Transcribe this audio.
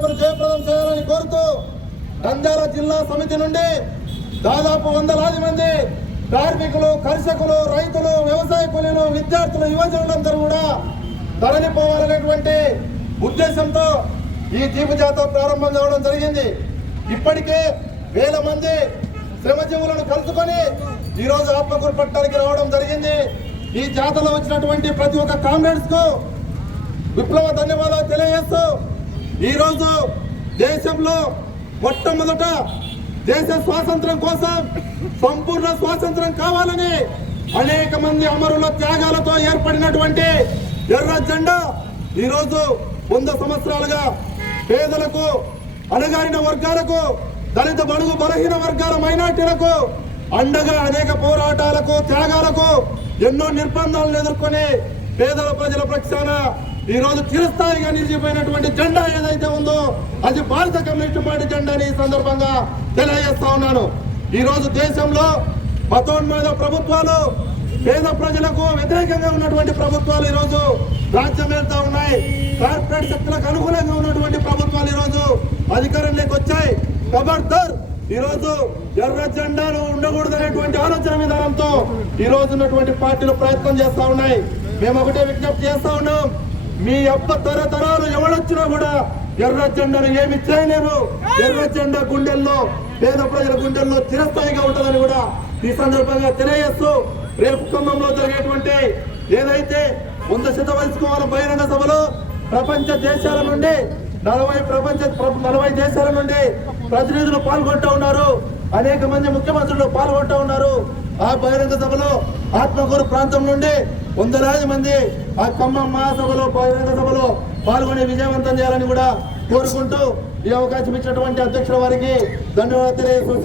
సభను జయప్రదం చేయాలని కోరుతూ నంద్యాల జిల్లా సమితి నుండి దాదాపు వందలాది మంది కార్మికులు, కర్షకులు, రైతులు, వ్యవసాయ కూలీలు, విద్యార్థులు, యువజనులందరూ కూడా తరలిపోవాలనేటువంటి ఉద్దేశంతో ఈ జీపు జాతర ప్రారంభం కావడం జరిగింది. ఇప్పటికే వేల మంది శ్రమజీవులను కలుసుకొని ఈరోజు ఆత్మకూరు పట్టణానికి రావడం జరిగింది. ఈ జాతరలో వచ్చినటువంటి ప్రతి ఒక్క కామ్రేడ్స్ కు విప్లవ ధన్యవాదాలు తెలియజేస్తూ ఈరోజు దేశంలో మొట్టమొదట దేశ స్వాతంత్రం కోసం సంపూర్ణ స్వాతంత్రం కావాలని అనేక మంది అమరుల త్యాగాలతో ఏర్పడినటువంటి ఎర్ర జెండా ఈరోజు 100 సంవత్సరాలుగా పేదలకు, అణగారిన వర్గాలకు, దళిత బడుగు బలహీన వర్గాల మైనార్టీలకు అండగా అనేక పోరాటాలకు, త్యాగాలకు, ఎన్నో నిర్బంధాలను ఎదుర్కొని పేదల ప్రజల పక్షాన ఈరోజు చిరస్థాయిగా నిలిచిపోయినటువంటి జెండా ఏదైతే ఉందో అది భారత కమ్యూనిస్ట్ పార్టీ జెండా అని ఈ సందర్భంగా తెలియజేస్తా ఉన్నాను. ఈరోజు దేశంలో మతోన్మాద ప్రభుత్వాలు, పేద ప్రజలకు వ్యతిరేకంగా ఉన్నటువంటి ప్రభుత్వాలు ఈరోజు రాజ్యం వెళ్తా ఉన్నాయి. కార్పొరేట్ శక్తులకు అనుకూలంగా ఉన్నటువంటి ప్రభుత్వాలు ఈరోజు అధికారంలోకి వచ్చాయి. ఖబర్దార్, ఈరోజు ఎర్ర జెండాలు ఉండకూడదనేటువంటి ఆలోచన విధానంతో ఈ రోజు ఉన్నటువంటి పార్టీలు ప్రయత్నం చేస్తా ఉన్నాయి. మేము ఒకటే విజ్ఞప్తి చేస్తా ఉన్నాం, మీ అబ్బ తరతరాలు ఎవడొచ్చినా కూడా ఎర్ర జెండాను ఏమి చేయలేరు. ఎర్ర జెండా గుండెల్లో, పేద ప్రజల గుండెల్లో చిరస్థాయిగా ఉంటుందని కూడా ఈ సందర్భంగా తెలియజేస్తూ రేపు ఖమ్మంలో జరిగేటువంటి ఏదైతే 100 శతవైస్కోవాల బహిరంగ సభలో ప్రపంచ దేశాల నుండి 40 దేశాల నుండి ప్రతినిధులు పాల్గొంటూ ఉన్నారు. అనేక మంది ముఖ్యమంత్రులు పాల్గొంటూ ఉన్నారు. ఆ బహిరంగ సభలో ఆత్మకూరు ప్రాంతం నుండి వందలాది మంది ఆ ఖమ్మం మహాసభలో, బహిరంగ సభలో పాల్గొని విజయవంతం చేయాలని కూడా కోరుకుంటూ ఈ అవకాశం ఇచ్చినటువంటి అధ్యక్షుల వారికి ధన్యవాదాలు తెలియజేస్తున్నాను.